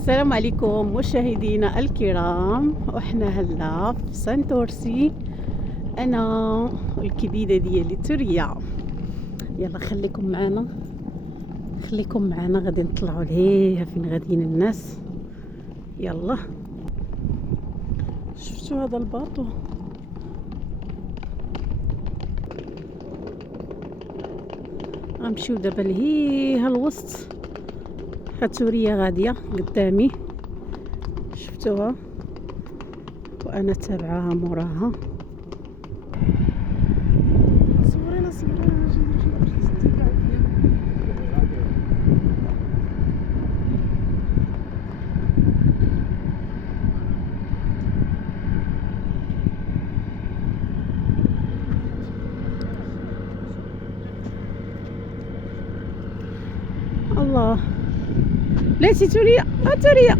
السلام عليكم مشاهدينا الكرام، وحنا هلا في سانتورسي انا والكبيده ديالي توريا. يلا خليكم معنا غادي نطلعوا لهيها فين غاديين الناس. يلا شفتوا هذا الباطو؟ غنمشيو دابا لهيها الوسط. توريا غاديه قدامي، شفتوها وانا تابعاها موراها. صورينا الله بلاتي توريا توريا